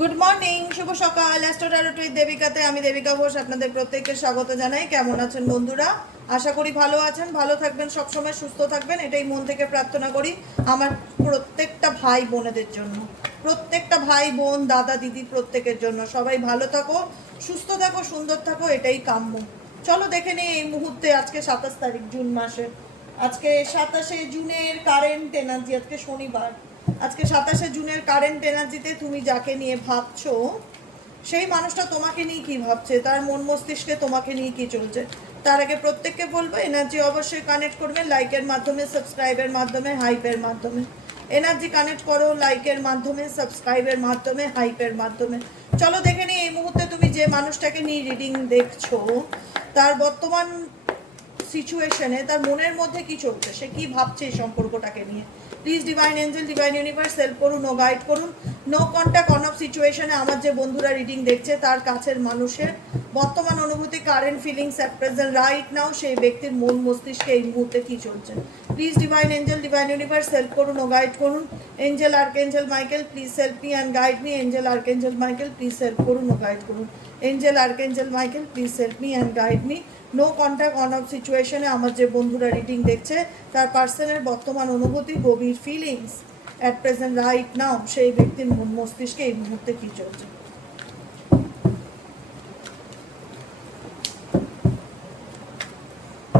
Good morning, শুভ সকাল। Astro tarot with দেবিকাতে আমি দেবিকা ঘোষ আপনাদের প্রত্যেককে স্বাগত জানাই। কেমন আছেন বন্ধুরা? আশা করি ভালো আছেন, ভালো থাকবেন, সবসময় সুস্থ থাকবেন, এটাই মন থেকে প্রার্থনা করি আমার প্রত্যেকটা ভাই বোনেদের জন্য, প্রত্যেকটা ভাই বোন দাদা দিদি প্রত্যেকের জন্য। সবাই ভালো থাকো, সুস্থ থাকো, সুন্দর থাকো, এটাই কাম্য। চলো দেখে নিই এই মুহূর্তে, আজকে 27 তারিখ জুন মাসে, আজকে 27শে জুনের কারেন্ট এনার্জি, আজকে শনিবার, আজকে 27শে জুনের কারেন্ট এনার্জিতে তুমি যাকে নিয়ে ভাবছো সেই মানুষটা তোমাকে নিয়ে কি ভাবছে, তার মন মস্তিষ্কে তোমাকে নিয়ে কি চলছে। তার আগে প্রত্যেককে বলবো এনার্জি অবশ্যই কানেক্ট করবে লাইকের মাধ্যমে, সাবস্ক্রাইবের মাধ্যমে, হাইপের মাধ্যমে। এনার্জি কানেক্ট করো লাইকের মাধ্যমে, সাবস্ক্রাইবের মাধ্যমে, হাইপের মাধ্যমে। চলো দেখে নিই এই মুহূর্তে তুমি যে মানুষটাকে নিয়ে রিডিং দেখছো তার বর্তমান সিচুয়েশনে তার মনের মধ্যে কি চলছে, সে কি ভাবছে এই সম্পর্কটাকে নিয়ে। Please divine angel, divine universe help করুন ও গাইড করুন। নো কন্ট্যাক্ট অন অফ সিচুয়েশনে আমার যে বন্ধুরা রিডিং দেখছে তার কাছের মানুষের বর্তমান অনুভূতি, current feelings at present right now, সেই ব্যক্তির মন মস্তিষ্কে এই মুহূর্তে কি চলছে। Please divine angel, divine universe help করুন ও গাইড করুন। Angel archangel Michael please help me and guide me. Angel archangel Michael please help করুন ও গাইড করুন। Angel archangel Michael please help me and guide me. No contact on off সিচুয়েশনে আমার যে বন্ধুরা রিডিং দেখছে তার পার্সনের বর্তমান অনুভূতি, গভীর feelings at present right now, সেই ব্যক্তির মন মস্তিষ্কে এই মুহূর্তে কি চলছে।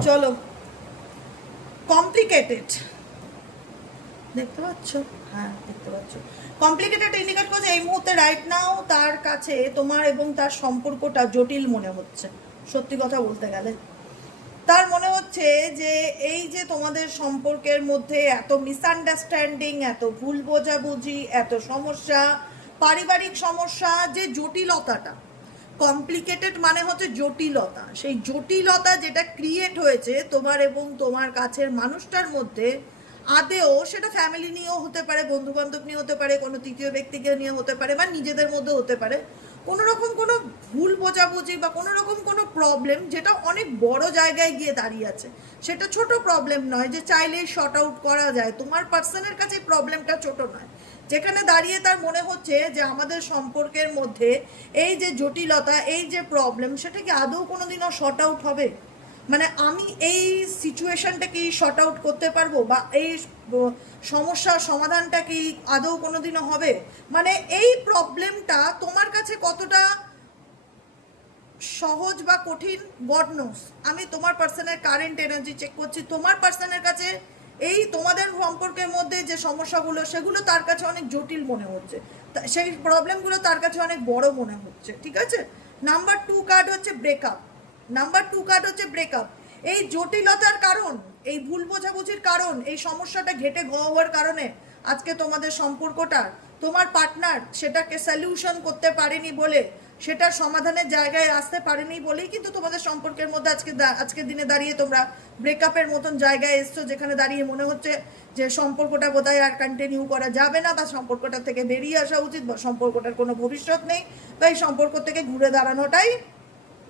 চলো, কমপ্লিকেটেড দেখতে পাচ্ছ? হ্যাঁ দেখতে পাচ্ছ। কমপ্লিকেটেড ইন্ডিকেট করছে এই মুহূর্তে রাইট নাও তার কাছে তোমার এবং তার সম্পর্কটা জটিল মনে হচ্ছে। সত্যি কথা বলতে গেলে তার মনে হচ্ছে যে এই যে তোমাদের সম্পর্কের মধ্যে এত মিসআন্ডারস্ট্যান্ডিং, এত ভুল বোঝাবুঝি, এত সমস্যা, পারিবারিক সমস্যা, যে জটিলতাটা, কমপ্লিকেটেড মানে হচ্ছে জটিলতা, সেই জটিলতা যেটা ক্রিয়েট হয়েছে তোমার এবং তোমার কাছের মানুষটার মধ্যে, আদেও সেটা ফ্যামিলি নিয়েও হতে পারে, বন্ধু বান্ধব নিয়ে হতে পারে, কোনো তৃতীয় ব্যক্তিকে নিয়ে হতে পারে, বা নিজেদের মধ্যে হতে পারে, কোনো রকম কোনো ভুল বোঝাবুঝি বা কোনো রকম কোনো প্রবলেম যেটা অনেক বড় জায়গায় গিয়ে দাঁড়িয়ে আছে। সেটা ছোট প্রবলেম নয় যে চাইলেই শর্ট আউট করা যায়, তোমার পার্সনের কাছে প্রবলেমটা ছোট নয়, যেখানে দাঁড়িয়ে তার মনে হচ্ছে যে আমাদের সম্পর্কের মধ্যে এই যে জটিলতা, এই যে প্রবলেম, সেটা কি আদৌ কোনোদিনও শর্ট আউট হবে? মানে আমি এই সিচুয়েশনটা কি শর্ট আউট করতে পারবো, বা এই সমস্যার সমাধানটা কি আদৌ কোনোদিনও হবে? মানে এই প্রবলেমটা তোমার কাছে কতটা সহজ বা কঠিন, গড নোস। আমি তোমার পার্সনের কারেন্ট এনার্জি চেক করছি, তোমার পার্সনের কাছে এই তোমাদের সম্পর্কের মধ্যে যে সমস্যাগুলো সেগুলো তার কাছে অনেক জটিল মনে হচ্ছে, সেই প্রবলেমগুলো তার কাছে অনেক বড় মনে হচ্ছে। ঠিক আছে, নাম্বার 2 কার্ড হচ্ছে ব্রেকআপ। নাম্বার 2 কার্ড হচ্ছে ব্রেকআপ। এই জটিলতার কারণ, এই ভুল বোঝাবুঝির কারণ, এই সমস্যাটা ঘেটে হওয়ার কারণে আজকে তোমাদের সম্পর্কটা, তোমার পার্টনার সেটাকে সলিউশন করতে পারেনি বলে, সেটার সমাধানের জায়গায় আসতে পারেনি বলেই কিন্তু তোমাদের সম্পর্কের মধ্যে আজকের দিনে দাঁড়িয়ে তোমরা ব্রেকআপের মতন জায়গায় এসছো, যেখানে দাঁড়িয়ে মনে হচ্ছে যে সম্পর্কটা বোধহয় আর কন্টিনিউ করা যাবে না, বা সম্পর্কটা থেকে বেরিয়ে আসা উচিত, বা সম্পর্কটার কোনো ভবিষ্যৎ নেই, বা এই সম্পর্ক থেকে ঘুরে দাঁড়ানোটাই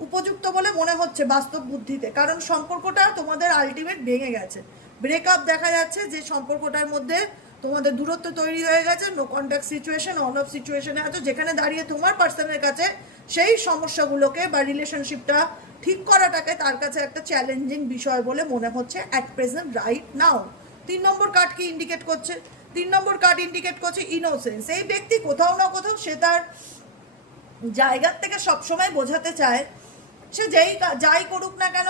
উপযুক্ত বলে মনে হচ্ছে বাস্তব বুদ্ধিতে। কারণ সম্পর্কটা তোমাদের আলটিমেট ভেঙে গেছে। ব্রেকআপ দেখা যাচ্ছে যে সম্পর্কটার মধ্যে তোমাদের দূরত্ব তৈরি হয়ে গেছে, no contact situation, on off সিচুয়েশনে আছো, যেখানে দাঁড়িয়ে তোমার পার্সনের কাছে সেই সমস্যাগুলোকে বা রিলেশনশিপটা ঠিক করাটাকে তার কাছে একটা চ্যালেঞ্জিং বিষয় বলে মনে হচ্ছে at present right now. 3 number card কি ইন্ডিকেট করছে? 3 নম্বর কার্ড ইন্ডিকেট করছে ইনোসেন্স। এই ব্যক্তি কোথাও না কোথাও সে তার জায়গার থেকে সবসময় বোঝাতে চায়, সে যাই করুক না কেন,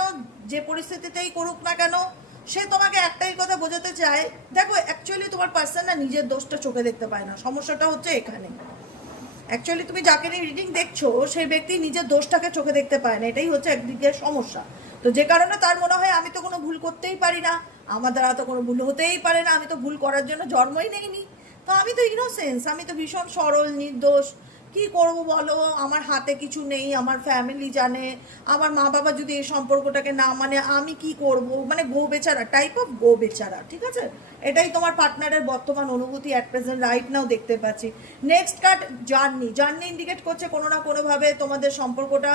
যে পরিস্থিতিতেই করুক না কেন, সে তোমাকে একটাই কথা বোঝাতে চায়। দেখো অ্যাকচুয়ালি তোমার পার্সন না নিজের দোষটা চোখে দেখতে পায় না, সমস্যাটা হচ্ছে এখানে। অ্যাকচুয়ালি তুমি যাকে নিয়ে রিডিং দেখছো সেই ব্যক্তি নিজের দোষটাকে চোখে দেখতে পায় না, এটাই হচ্ছে একদিকে সমস্যা। তো যে কারণে তার মনে হয় আমি তো কোনো ভুল করতেই পারি না, আমার দ্বারা তো কোনো ভুল হতেই পারে না, আমি তো ভুল করার জন্য জন্মই নেইনি, তো আমি তো ইনোসেন্স, আমি তো ভীষণ সরল নির্দোষ, কি করব বলো, আমার হাতে কিছু নেই, আমার ফ্যামিলি জানে, আমার মা বাবা যদি এই সম্পর্কটাকে না মানে আমি কি করব, মানে গো বেচারা টাইপ অফ গো বেচারা। ঠিক আছে, এটাই তোমার পার্টনারের বর্তমান অনুভূতি অ্যাট প্রেজেন্ট রাইট নাও দেখতে পাচ্ছি। Next card journey. Journey indicate করছে কোনো না কোনোভাবে তোমাদের সম্পর্কটা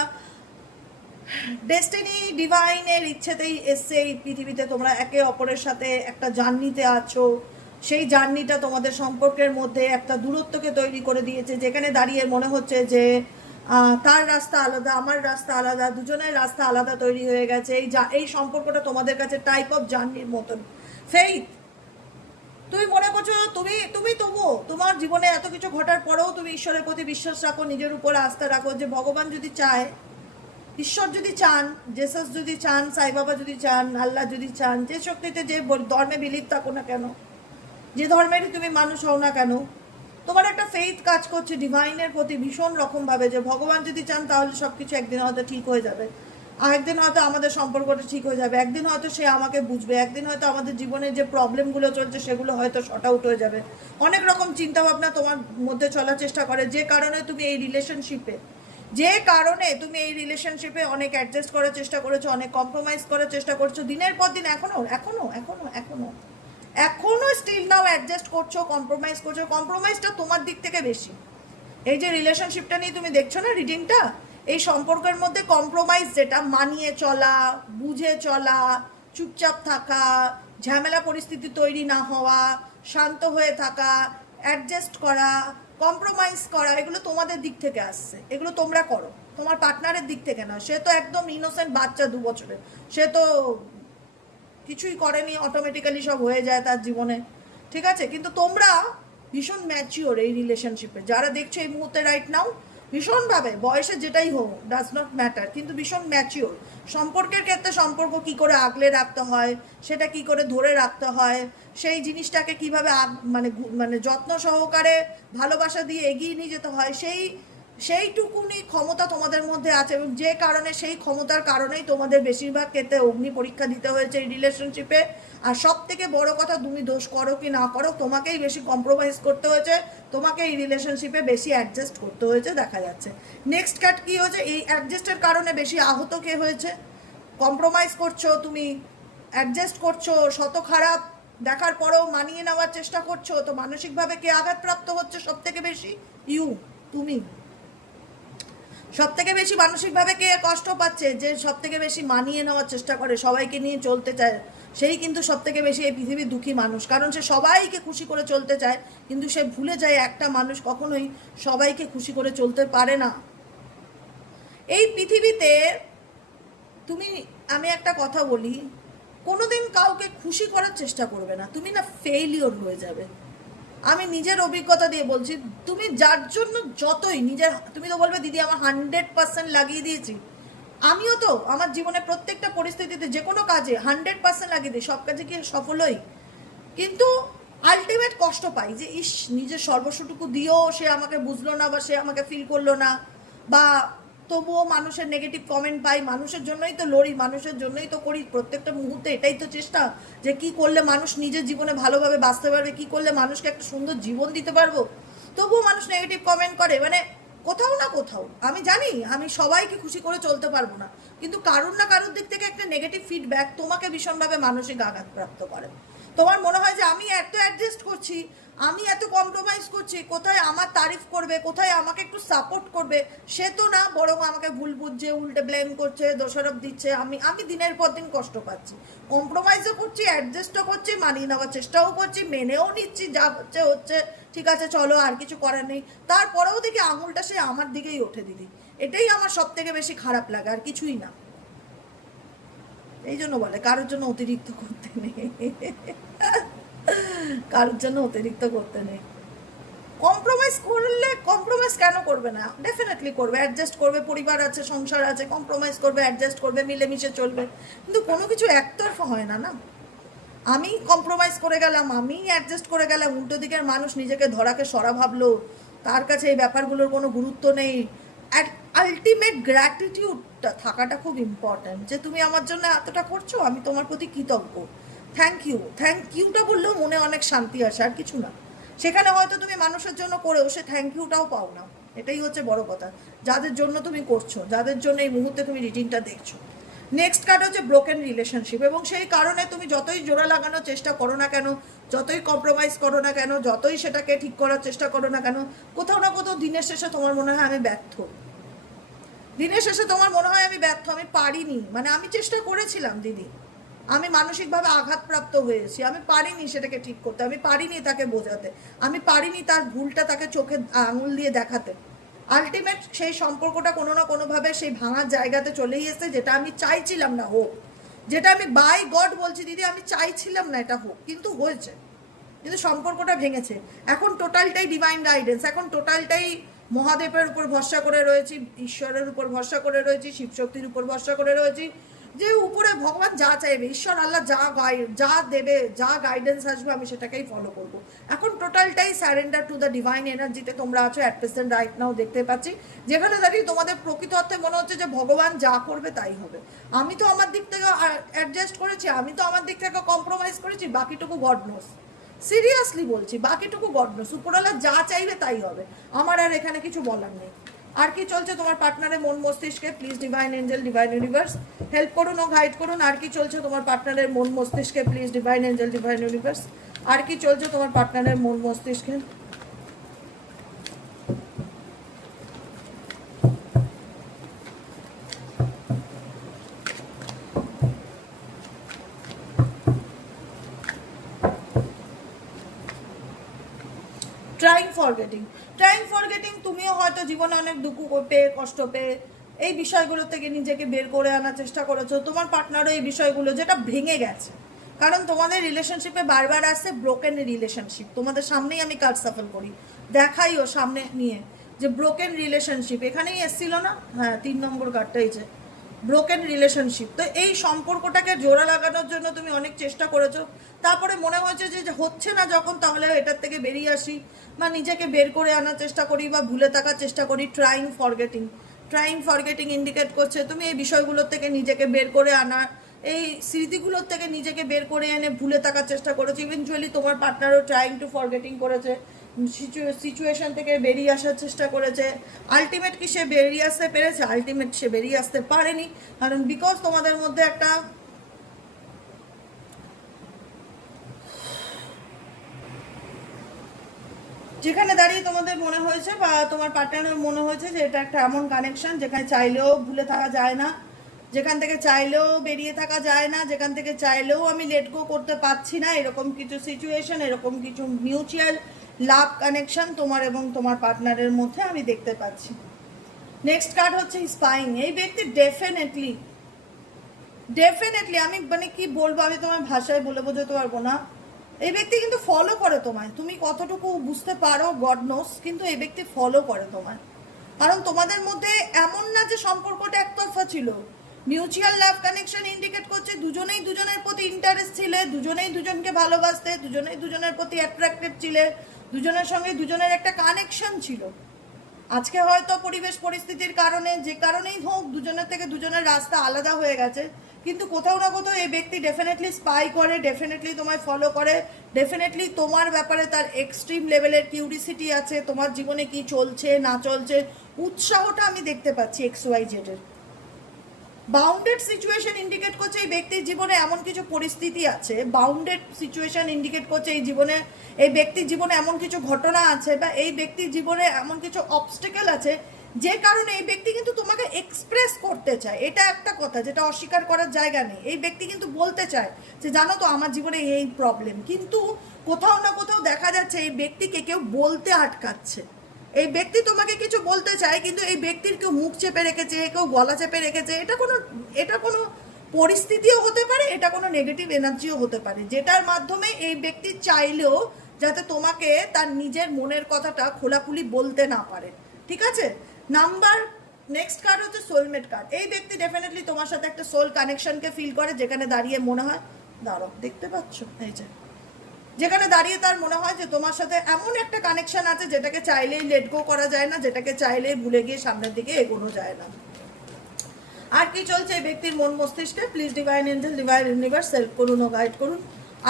ডেস্টিনি ডিভাইনের ইচ্ছেতেই এসছে এই পৃথিবীতে, তোমরা একে অপরের সাথে একটা জার্নিতে আছো, সেই জার্নিটা তোমাদের সম্পর্কের মধ্যে একটা দূরত্বকে তৈরি করে দিয়েছে, যেখানে দাঁড়িয়ে মনে হচ্ছে যে তার রাস্তা আলাদা, আমার রাস্তা আলাদা, দুজনের রাস্তা আলাদা তৈরি হয়ে গেছে। এই সম্পর্কটা তোমাদের কাছে টাইপ অফ জার্নির মতন। ফেইথ, তুমি মনে করছো তুমি তুমি তবুও তোমার জীবনে এত কিছু ঘটার পরেও তুমি ঈশ্বরের প্রতি বিশ্বাস রাখো, নিজের উপর আস্থা রাখো, যে ভগবান যদি চায়, ঈশ্বর যদি চান, জেসাস যদি চান, সাই বাবা যদি চান, আল্লাহ যদি চান, যে শক্তিতে যে ধর্মে বিলিভ থাকো না কেন, যে ধর্মেরই তুমি মানুষ হও না কেন, তোমার একটা ফেইথ কাজ করছে ডিভাইনের প্রতি ভীষণ রকমভাবে, যে ভগবান যদি চান তাহলে সব কিছু একদিন হয়তো ঠিক হয়ে যাবে, আরেকদিন হয়তো আমাদের সম্পর্কটা ঠিক হয়ে যাবে, একদিন হয়তো সে আমাকে বুঝবে, একদিন হয়তো আমাদের জীবনে যে প্রবলেমগুলো চলছে সেগুলো হয়তো শর্ট আউট হয়ে যাবে। অনেক রকম চিন্তাভাবনা তোমার মধ্যে চলার চেষ্টা করে, যে কারণে তুমি এই রিলেশনশিপে অনেক অ্যাডজাস্ট করার চেষ্টা করেছো, অনেক কম্প্রোমাইজ করার চেষ্টা করছো, দিনের পর দিন এখনো স্টিল নাও অ্যাডজাস্ট করছো, কম্প্রোমাইজ করছো। কম্প্রোমাইজটা তোমার দিক থেকে বেশি। এই যে রিলেশনশিপটা নিয়ে তুমি দেখছো না রিডিংটা, এই সম্পর্কের মধ্যে কম্প্রোমাইজ, যেটা মানিয়ে চলা, বুঝে চলা, চুপচাপ থাকা, ঝামেলা পরিস্থিতি তৈরি না হওয়া, শান্ত হয়ে থাকা, অ্যাডজাস্ট করা, কম্প্রোমাইজ করা, এগুলো তোমাদের দিক থেকে আসছে, এগুলো তোমরা করো, তোমার পার্টনারের দিক থেকে না। সে তো একদম ইনোসেন্ট বাচ্চা, 2 বছরের, সে তো কিছুই করেনি, অটোমেটিক্যালি সব হয়ে যায় তার জীবনে, ঠিক আছে? কিন্তু তোমরা ভীষণ ম্যাচিওর এই রিলেশনশিপে, যারা দেখছো এই মুহূর্তে রাইট নাও, ভীষণভাবে, বয়সে যেটাই হোক ডাজ নট ম্যাটার, কিন্তু ভীষণ ম্যাচিওর। সম্পর্কের ক্ষেত্রে সম্পর্ক কি করে আগলে রাখতে হয়, সেটা কি করে ধরে রাখতে হয়, সেই জিনিসটাকে কীভাবে মানে মানে যত্ন সহকারে ভালোবাসা দিয়ে এগিয়ে নিয়ে যেতে হয়, সেইটুকুনি ক্ষমতা তোমাদের মধ্যে আছে। এবং যে কারণে, সেই ক্ষমতার কারণেই তোমাদের বেশিরভাগ ক্ষেত্রে অগ্নি পরীক্ষা দিতে হয়েছে এই রিলেশনশিপে। আর সব থেকে বড় কথা, তুমি দোষ করো কি না করো, তোমাকেই বেশি কম্প্রোমাইজ করতে হয়েছে, তোমাকে এই রিলেশনশিপে বেশি অ্যাডজাস্ট করতে হয়েছে, দেখা যাচ্ছে। নেক্সট কাট কি হয়েছে, এই অ্যাডজাস্টের কারণে বেশি আহত কে হয়েছে? কম্প্রোমাইজ করছো তুমি, অ্যাডজাস্ট করছো, শত খারাপ দেখার পরেও মানিয়ে নেওয়ার চেষ্টা করছো, তো মানসিকভাবে কে আঘাতপ্রাপ্ত হচ্ছে সব থেকে বেশি? তুমি। সব থেকে বেশি মানসিকভাবে কে কষ্ট পাচ্ছে? যে সব থেকে বেশি মানিয়ে নেওয়ার চেষ্টা করে, সবাইকে নিয়ে চলতে চায়, সেই কিন্তু সব থেকে বেশি এই পৃথিবীর দুঃখী মানুষ। কারণ সে সবাইকে খুশি করে চলতে চায়, কিন্তু সে ভুলে যায় একটা মানুষ কখনোই সবাইকে খুশি করে চলতে পারে না এই পৃথিবীতে। আমি একটা কথা বলি, কোনোদিন কাউকে খুশি করার চেষ্টা করবে না, তুমি না ফেইলিওর হয়ে যাবে। আমি নিজের অভিজ্ঞতা দিয়ে বলছি, তুমি যার জন্য যতই তুমি তো বলবে দিদি আমার 100% লাগিয়ে দিয়েছি, আমিও তো আমার জীবনে প্রত্যেকটা পরিস্থিতিতে যে কোনো কাজে 100% লাগিয়ে দিই, সব কাজে কি সফল হই, কিন্তু আলটিমেট কষ্ট পাই যে নিজের সর্বস্বটুকু দিয়েও সে আমাকে বুঝলো না, বা সে আমাকে ফিল করলো না, বা তবুও মানুষের নেগেটিভ কমেন্ট পাই। মানুষের জন্যই তো লড়ি, মানুষের জন্যই তো করি প্রত্যেকটা মুহূর্তে, এটাই তো চেষ্টা, যে কি করলে মানুষ নিজের জীবনে ভালোভাবে বাঁচতে পারবে, কি করলে মানুষকে একটা সুন্দর জীবন দিতে পারবো। তবুও মানুষ নেগেটিভ কমেন্ট করে, মানে কোথাও না কোথাও আমি জানি আমি সবাইকে খুশি করে চলতে পারবো না, কিন্তু কারুর না কারুর দিক থেকে একটা নেগেটিভ ফিডব্যাক তোমাকে ভীষণভাবে মানসিক আঘাতপ্রাপ্ত করে। তোমার মনে হয় যে আমি এত অ্যাডজাস্ট করছি, আমি এত কম্প্রোমাইজ করছি, কোথায় আমার তারিফ করবে, কোথায় আমাকে একটু সাপোর্ট করবে, সে তো না, বরং আমাকে ভুল বুঝছে, উল্টে ব্লেম করছে, দোষারোপ দিচ্ছে। আমি দিনের পর দিন কষ্ট পাচ্ছি, কম্প্রোমাইজও করছি, অ্যাডজাস্টও করছি, মানিয়ে নেওয়ার চেষ্টাও করছি, মেনেও নিচ্ছি, যা হচ্ছে হচ্ছে, ঠিক আছে চলো, আর কিছু করার নেই। তারপরেও দেখি আঙুলটা সে আমার দিকেই ওঠে দিদি, এটাই আমার সব থেকে বেশি খারাপ লাগে, আর কিছুই না। এই জন্য বলে কারোর জন্য অতিরিক্ত করতে নেই, কারোর জন্য অতিরিক্ত করতে নেই। কম্প্রোমাইজ করলে, কম্প্রোমাইজ কেন করবে না? ডেফিনেটলি করবে, অ্যাডজাস্ট করবে, পরিবার আছে, সংসার আছে, কম্প্রোমাইজ করবে, অ্যাডজাস্ট করবে, মিলেমিশে চলবে, কিন্তু কোনো কিছু একতরফা হয় না। আমি কম্প্রোমাইজ করে গেলাম, আমি অ্যাডজাস্ট করে গেলাম, উল্টো দিকের মানুষ নিজেকে ধরাকে সরা ভাবলো, তার কাছে এই ব্যাপারগুলোর কোনো গুরুত্ব নেই। আলটিমেট গ্র্যাটিটিউডটা থাকাটা খুব ইম্পর্ট্যান্ট, যে তুমি আমার জন্য এতটা করছো, আমি তোমার প্রতি কৃতজ্ঞ, থ্যাংক ইউটা বললেও মনে অনেক শান্তি আসে, আর কিছু না। সেখানে হয়তো তুমি মানুষের জন্য করেও সে থ্যাংক ইউটাও পাও না, এটাই হচ্ছে বড় কথা, যাদের জন্য তুমি করছো, যাদের জন্য এই মুহূর্তে তুমি রিডিংটা দেখছো। নেক্সট কার্ড হচ্ছে ব্রোকেন রিলেশনশিপ, এবং সেই কারণে তুমি যতই জোড়া লাগানোর চেষ্টা করো না কেন, যতই কম্প্রোমাইজ করো না কেন, যতই সেটাকে ঠিক করার চেষ্টা করো না কেন, কোথাও না কোথাও দিনের শেষে তোমার মনে হয় আমি ব্যর্থ, দিনের শেষে তোমার মনে হয় আমি ব্যর্থ, আমি পারিনি, মানে আমি চেষ্টা করেছিলাম দিদি, আমি মানসিকভাবে আঘাতপ্রাপ্ত হয়েছি, আমি পারিনি সেটাকে ঠিক করতে, আমি পারিনি তাকে বোঝাতে, আমি পারিনি তার ভুলটা তাকে চোখে আঙুল দিয়ে দেখাতে। আলটিমেট সেই সম্পর্কটা কোনো না কোনোভাবে সেই ভাঙার জায়গাতে চলেই এসেছে, যেটা আমি চাইছিলাম না হোক, যেটা আমি বাই গড বলছি দিদি আমি চাইছিলাম না এটা হোক, কিন্তু হয়েছে, কিন্তু সম্পর্কটা ভেঙেছে। এখন টোটালটাই ডিভাইন গাইডেন্স, এখন টোটালটাই মহাদেবের উপর ভরসা করে রয়েছি, ঈশ্বরের উপর ভরসা করে রয়েছি, শিবশক্তির উপর ভরসা করে রয়েছি, যে উপরে ভগবান যা চাইবে, ঈশ্বর আল্লাহ যা দেবে, যা গাইডেন্স আসবে আমি সেটাকেই ফলো করব। এখন টোটালটাই স্যারেন্ডার টু দ্য ডিভাইন এনার্জিতে তোমরা আছো অ্যাট প্রেজেন্ট রাইট নাও, দেখতে পাচ্ছি যেখানে দাঁড়িয়ে তোমাদের প্রকৃত অর্থে মনে হচ্ছে যে ভগবান যা করবে তাই হবে। আমি তো আমার দিক থেকে অ্যাডজাস্ট করেছি, আমি তো আমার দিক থেকে কম্প্রোমাইজ করেছি, বাকিটুকু গড নোস। সিরিয়াসলি বলছি, বাকিটুকু গড নোস, উপরওয়ালা যা চাইবে তাই হবে, আমার আর এখানে কিছু বলার নেই। আর কি চলছে তোমার পার্টনারের মন মস্তিষ্কে? Please divine angel, divine universe help করুন ও গাইড করুন। আর কি চলছে তোমার পার্টনারের মন মস্তিষ্কে? Please divine angel, divine universe আর কি চলছে তোমার পার্টনারের মন মস্তিষ্কে? ট্রাইং ফরগেটিং তুমিও হয়তো জীবনে অনেক দুঃখ পেয়ে, কষ্ট পেয়ে এই বিষয়গুলো থেকে নিজেকে বের করে আনার চেষ্টা করেছো। তোমার পার্টনারও এই বিষয়গুলো যেটা ভেঙে গেছে, কারণ তোমাদের রিলেশনশিপে বারবার আসছে ব্রোকেন রিলেশনশিপ। তোমাদের সামনেই আমি কার্ড সাফল করি, দেখাইও সামনে নিয়ে যে ব্রোকেন রিলেশনশিপ এখানেই এসছিল না? হ্যাঁ, 3 নম্বর কার্ডটাই যে ব্রোকেন রিলেশনশিপ। তো এই সম্পর্কটাকে জোড়া লাগানোর জন্য তুমি অনেক চেষ্টা করেছো, তারপরে মনে হয়েছে যে হচ্ছে না যখন, তাহলে এটার থেকে বেরিয়ে আসি বা নিজেকে বের করে আনার চেষ্টা করি বা ভুলে থাকার চেষ্টা করি। ট্রাইং ফরগেটিং ইন্ডিকেট করছে তুমি এই বিষয়গুলোর থেকে নিজেকে বের করে আনার, এই স্মৃতিগুলোর থেকে নিজেকে বের করে এনে ভুলে থাকার চেষ্টা করেছে। ইভেনচুয়ালি তোমার পার্টনারও ট্রাইং টু ফরগেটিং করেছে, সিচুয়েশন থেকে বেরিয়ে আসার চেষ্টা করেছে। আলটিমেট কি সে বেরিয়ে আসতে পেরেছে? আলটিমেট সে বেরিয়ে আসতে পারেনি, কারণ বিকজ তোমাদের মধ্যে একটা যেখানে দাঁড়িয়ে তোমাদের মনে হয়েছে বা তোমার পার্টনারের মনে হয়েছে যে এটা একটা এমন কানেকশন যেখানে চাইলেও ভুলে থাকা যায় না, যেখান থেকে চাইলেও বেরিয়ে থাকা যায় না, যেখান থেকে চাইলেও আমি লেট গো করতে পারছি না, এরকম কিছু সিচুয়েশন, এরকম কিছু মিউচুয়াল লাভ কানেকশন তোমার এবং তোমার পার্টনারের মধ্যে আমি দেখতে পাচ্ছি। নেক্সট কার্ড হচ্ছে স্পাইং। এই ব্যক্তি ডেফিনেটলি আমি মানে কি বলবো, আমি তোমার ভাষায় বলে বোঝাতে পারবো না। এই ব্যক্তি কিন্তু ফলো করে তোমায়, তুমি কতটুকু বুঝতে পারো গড নোস, কিন্তু এই ব্যক্তি ফলো করে তোমায়, কারণ তোমাদের মধ্যে এমন না যে সম্পর্কটা একতরফা ছিল। মিউচুয়াল লাভ কানেকশন ইন্ডিকেট করছে দুজনেই দুজনের প্রতি ইন্টারেস্ট ছিলে, দুজনেই দুজনকে ভালোবাসতে, দুজনেই দুজনের প্রতি অ্যাট্রাক্টেড ছিলে, দুজনের সঙ্গে দুজনের একটা কানেকশন ছিল। আজকে হয়তো পরিবেশ পরিস্থিতির কারণে, যে কারণেই হোক, দুজনের থেকে দুজনের রাস্তা আলাদা হয়ে গেছে, কিন্তু কোথাও না কোথাও এই ব্যক্তি ডেফিনেটলি স্পাই করে, ডেফিনেটলি তোমায় ফলো করে, ডেফিনেটলি তোমার ব্যাপারে তার এক্সট্রিম লেভেলের কিউরিসিটি আছে, তোমার জীবনে কি চলছে না চলছে উৎসাহটা আমি দেখতে পাচ্ছি XYZ এর। বাউন্ডেড সিচুয়েশন ইন্ডিকেট করছে এই ব্যক্তির জীবনে এমন কিছু পরিস্থিতি আছে, বাউন্ডেড সিচুয়েশন ইন্ডিকেট করছে এই জীবনে, এই ব্যক্তির জীবনে এমন কিছু ঘটনা আছে বা এই ব্যক্তির জীবনে এমন কিছু অবস্টেকেল আছে যে কারণে এই ব্যক্তি কিন্তু তোমাকে এক্সপ্রেস করতে চায়। এটা একটা কথা যেটা অস্বীকার করার জায়গা নেই। এই ব্যক্তি কিন্তু বলতে চায় যে জানো তো আমার জীবনে এই প্রবলেম, কিন্তু কোথাও না কোথাও দেখা যাচ্ছে এই ব্যক্তিকে কেউ বলতে আটকাচ্ছে। এই ব্যক্তি তোমাকে কিছু বলতে চায়, কিন্তু এই ব্যক্তির কেউ মুখ চেপে রেখেছে, কেউ গলা চেপে রেখেছে। এটা কোনো পরিস্থিতিও হতে পারে, এটা কোনো নেগেটিভ এনার্জিও হতে পারে, যেটার মাধ্যমে এই ব্যক্তি চাইলেও যাতে তোমাকে তার নিজের মনের কথাটা খোলাখুলি বলতে না পারে। ঠিক আছে, নেক্সট কার্ড হচ্ছে সোলমেট কার্ড। এই ব্যক্তি ডেফিনেটলি তোমার সাথে একটা সোল কানেকশনকে ফিল করে, যেখানে দাঁড়িয়ে মনে হয়, দাঁড়াও দেখতে পাচ্ছ এই যে, যেখানে দাঁড়িয়ে তার মনে হয় যে তোমার সাথে এমন একটা কানেকশন আছে যেটাকে চাইলেই লেট গো করা যায় না, যেটাকে চাইলেই ভুলে গিয়ে সামনের দিকে এগোনো যায় না। আর কি চলছে এই ব্যক্তির মন মস্তিষ্কে? Please divine angel, divine universe help করুন ও গাইড করুন।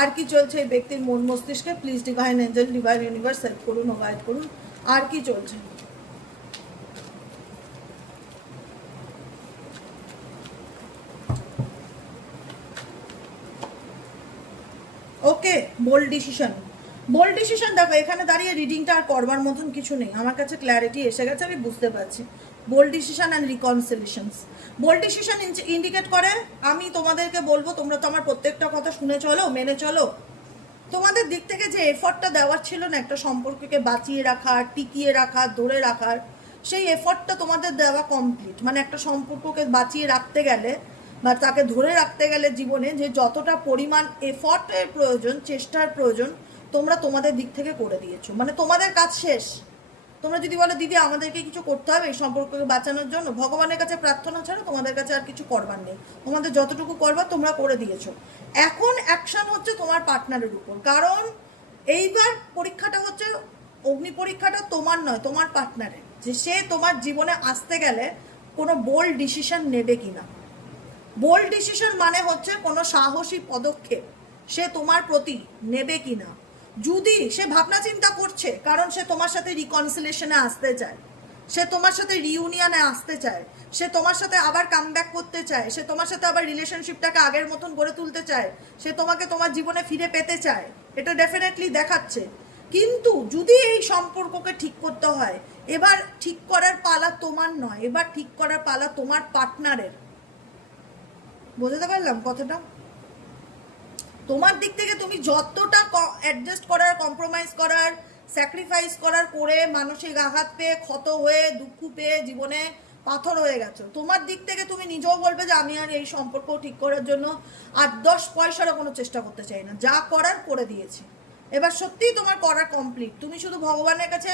আর কি চলছে এই ব্যক্তির মন মস্তিষ্কে? Please divine angel, divine universe help করুন ও গাইড করুন। আর কি চলছে? ওকে, বোল্ড ডিসিশন। বোল্ড ডিসিশন দেখো, এখানে দাঁড়িয়ে রিডিংটা আর করবার মতন কিছু নেই, আমার কাছে ক্ল্যারিটি এসে গেছে, আমি বুঝতে পারছি। Bold decision and reconciliations, bold decision indicate করে, আমি তোমাদেরকে বলবো, তোমরা তো আমার প্রত্যেকটা কথা শুনে চলো, মেনে চলো। তোমাদের দিক থেকে যে এফর্টটা দেওয়ার ছিল না একটা সম্পর্ককে বাঁচিয়ে রাখার, টিকিয়ে রাখার, ধরে রাখার, সেই এফর্টটা তোমাদের দেওয়া কমপ্লিট। মানে একটা সম্পর্ককে বাঁচিয়ে রাখতে গেলে বা তাকে ধরে রাখতে গেলে জীবনে যে যতটা পরিমাণ এফর্টের প্রয়োজন, চেষ্টার প্রয়োজন, তোমরা তোমাদের দিক থেকে করে দিয়েছো। মানে তোমাদের কাজ শেষ। তোমরা যদি বলো দিদি আমাদেরকে কিছু করতে হবে এই সম্পর্ককে বাঁচানোর জন্য, ভগবানের কাছে প্রার্থনা ছাড়া তোমাদের কাছে আর কিছু করবার নেই। তোমাদের যতটুকু করবার তোমরা করে দিয়েছো। এখন অ্যাকশন হচ্ছে তোমার পার্টনারের উপর, কারণ এইবার পরীক্ষাটা হচ্ছে, অগ্নি পরীক্ষাটা তোমার নয়, তোমার পার্টনারের, যে সে তোমার জীবনে আসতে গেলে কোনো বোল্ড ডিসিশন নেবে কিনা। বোল্ড ডিসিশন মানে হচ্ছে কোনো সাহসী পদক্ষেপ সে তোমার প্রতি নেবে কিনা। যদি সে ভাবনা চিন্তা করছে, কারণ সে তোমার সাথে রিকনসিলিয়েশনে আসতে চায়, সে তোমার সাথে রিউনিয়নে আসতে চায়, সে তোমার সাথে আবার কামব্যাক করতে চায়, সে তোমার সাথে আবার রিলেশনশিপটাকে আগের মতন গড়ে তুলতে চায়, সে তোমাকে তোমার জীবনে ফিরে পেতে চায়, এটা ডেফিনেটলি দেখাচ্ছে। কিন্তু যদি এই সম্পর্ককে ঠিক করতে হয়, এবার ঠিক করার পালা তোমার নয়, এবার ঠিক করার পালা তোমার পার্টনারের। বোঝাতে পারলাম কথাটা? তোমার দিক থেকে তুমি যতটা অ্যাডজাস্ট করার, কম্প্রোমাইজ করার, স্যাক্রিফাইস করার করে মানসিক আঘাত পেয়ে, ক্ষত হয়ে, দুঃখ পেয়ে, জীবনে পাথর হয়ে গেছো, তোমার দিক থেকে তুমি নিজেও বলবে যে আমি আর এই সম্পর্ক ঠিক করার জন্য আর 10 পয়সারও কোনো চেষ্টা করতে চাই না, যা করার করে দিয়েছি। এবার সত্যিই তোমার করা কমপ্লিট, তুমি শুধু ভগবানের কাছে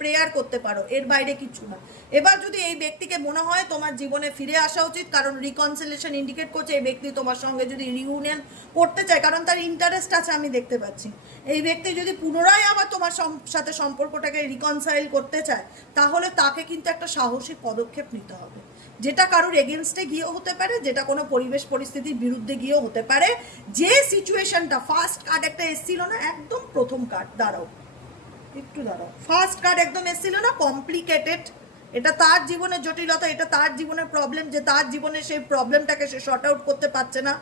প্রেয়ার করতে পারো, এর বাইরে কিছু না। এবার যদি এই ব্যক্তিকে মনে হয় তোমার জীবনে ফিরে আসা উচিত, কারণ রিকনসিলিয়েশন ইন্ডিকেট করছে এই ব্যক্তি তোমার সঙ্গে যদি রিউনিয়ন করতে চায়, কারণ তার ইন্টারেস্ট আছে, আমি দেখতে পাচ্ছি। এই ব্যক্তি যদি পুনরায় আবার তোমার সাথে সম্পর্কটাকে রিকনসাইল করতে চায়, তাহলে তাকে কিন্তু একটা সাহসী পদক্ষেপ নিতে হবে, যেটা কারোর এগেনস্টে গিয়েও হতে পারে, যেটা কোনো পরিবেশ পরিস্থিতির বিরুদ্ধে গিয়েও হতে পারে। যে সিচুয়েশনটা, ফার্স্ট কার্ড একটা এসেছিল না, একদম প্রথম কার্ড, দাঁড়াও একটু দাঁড়াও, ফার্স্ট কার্ড একদম এসেছিল না, কমপ্লিকেটেড। এটা তার জীবনের জটিলতা, এটা তার জীবনের প্রবলেম, যে তার জীবনে সেই প্রবলেমটাকে সে শর্ট আউট করতে পারছে না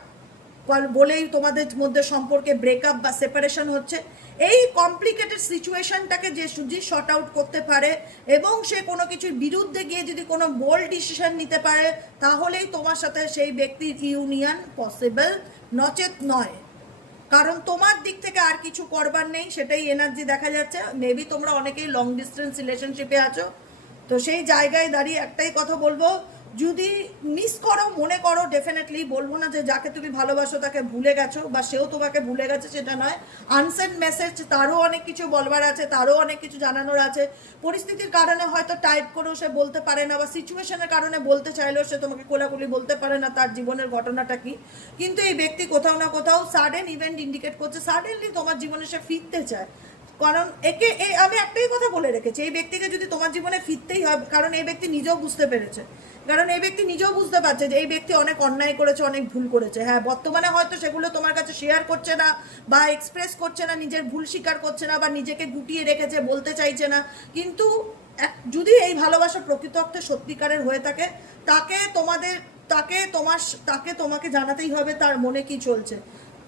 বলেই তোমাদের মধ্যে সম্পর্কে ব্রেকআপ বা সেপারেশন হচ্ছে। এই কমপ্লিকেটেড সিচুয়েশনটাকে যে সুজি শর্ট আউট করতে পারে এবং সে কোনো কিছুর বিরুদ্ধে গিয়ে যদি কোনো বোল্ড ডিসিশন নিতে পারে, তাহলেই তোমার সাথে সেই ব্যক্তির ইউনিয়ন পসিবল, নচেত নয়। কারণ তোমার দিক থেকে আর কিছু করবার নেই, সেটাই এনার্জি দেখা যাচ্ছে। মেবি তোমরা অনেকেই লং ডিস্টেন্স রিলেশনশিপে আছো, তো সেই জায়গায় দাঁড়িয়ে একটাই কথা বলবো, যদি মিস করো, মনে করো, ডেফিনেটলি বলবো না যে যাকে তুমি ভালোবাসো তাকে ভুলে গেছো বা সেও তোমাকে ভুলে গেছে, সেটা নয়। আনসেন্ড মেসেজ, তারও অনেক কিছু বলবার আছে, তারও অনেক কিছু জানানোর আছে। পরিস্থিতির কারণে হয়তো টাইপ করেও সে বলতে পারে না, বা সিচুয়েশনের কারণে বলতে চাইলেও সে তোমাকে কোলাকুলি বলতে পারে না তার জীবনের ঘটনাটা কি। কিন্তু এই ব্যক্তি কোথাও না কোথাও সাডেন ইভেন্ট ইন্ডিকেট করছে, সাডেনলি তোমার জীবনে সে ফিরতে চায়। কারণ আমি একটাই কথা বলে রেখেছি, এই ব্যক্তিকে যদি তোমার জীবনে ফিরতেই হয়, কারণ এই ব্যক্তি নিজেও বুঝতে পেরেছে, কারণ এই ব্যক্তি নিজেও বুঝতে পারছে যে এই ব্যক্তি অনেক অন্যায় করেছে, অনেক ভুল করেছে। হ্যাঁ, বর্তমানে হয়তো সেগুলো তোমার কাছে শেয়ার করছে না বা এক্সপ্রেস করছে না, নিজের ভুল স্বীকার করছে না বা নিজেকে গুটিয়ে রেখেছে, বলতে চাইছে না। কিন্তু যদি এই ভালোবাসা প্রকৃত অর্থে সত্যিকারের হয়ে থাকে, তাকে তোমাকে জানাতেই হবে তার মনে কি চলছে।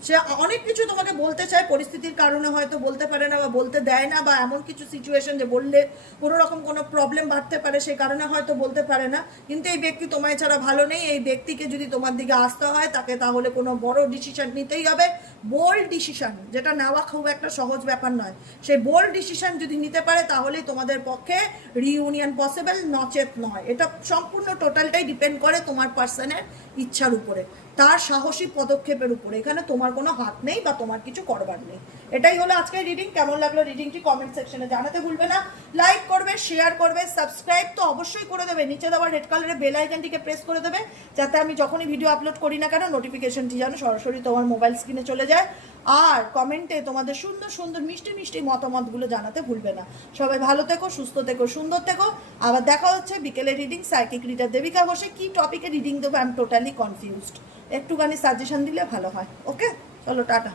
সে অনেক কিছু তোমাকে বলতে চায়, পরিস্থিতির কারণে হয়তো বলতে পারে না বা বলতে দেয় না, বা এমন কিছু সিচুয়েশন যে বললে কোনো রকম কোনো প্রবলেম বাড়তে পারে, সেই কারণে হয়তো বলতে পারে না। কিন্তু এই ব্যক্তি তোমায় ছাড়া ভালো নেই। এই ব্যক্তিকে যদি তোমার দিকে আসতে হয়, তাকে তাহলে কোনো বড় ডিসিশন নিতেই হবে, বোল্ড ডিসিশন, যেটা নেওয়া খুব একটা সহজ ব্যাপার নয়। সেই বোল্ড ডিসিশন যদি নিতে পারে, তাহলেই তোমাদের পক্ষে রিইউনিয়ন পসিবল, নচেত নয়। এটা সম্পূর্ণ টোটালটাই ডিপেন্ড করে তোমার পার্সনের ইচ্ছার উপরে, তার সাহসী পদক্ষেপের উপরে। এখানে তোমার কোনো হাত নেই বা তোমার কিছু করবার নেই। এটাই হলো আজকের রিডিং। কেমন লাগলো রিডিংটি কমেন্ট সেকশনে জানাতে ভুলবে না। লাইক করবে, শেয়ার করবে, সাবস্ক্রাইব তো অবশ্যই করে দেবে। নিচে দেওয়া রেড কালারের বেল আইকনটিকে প্রেস করে দেবে, যাতে আমি যখনই ভিডিও আপলোড করি না কেন নোটিফিকেশনটি যেন সরাসরি তোমার মোবাইল স্ক্রিনে চলে যায়। আর কমেন্টে তোমাদের সুন্দর সুন্দর মিষ্টি মিষ্টি মতামতগুলো জানাতে ভুলবে না। সবাই ভালো থেকো, সুস্থ থেকো, সুন্দর থেকো। আবার দেখা হচ্ছে বিকেলে রিডিং। সাইকিক রিডার দেবিকা বসে কি টপিকে রিডিং দেবো, আই এম টোটালি কনফিউজড। একটুখানি সাজেশন দিলে ভালো হয়। ওকে, চলো টাটা।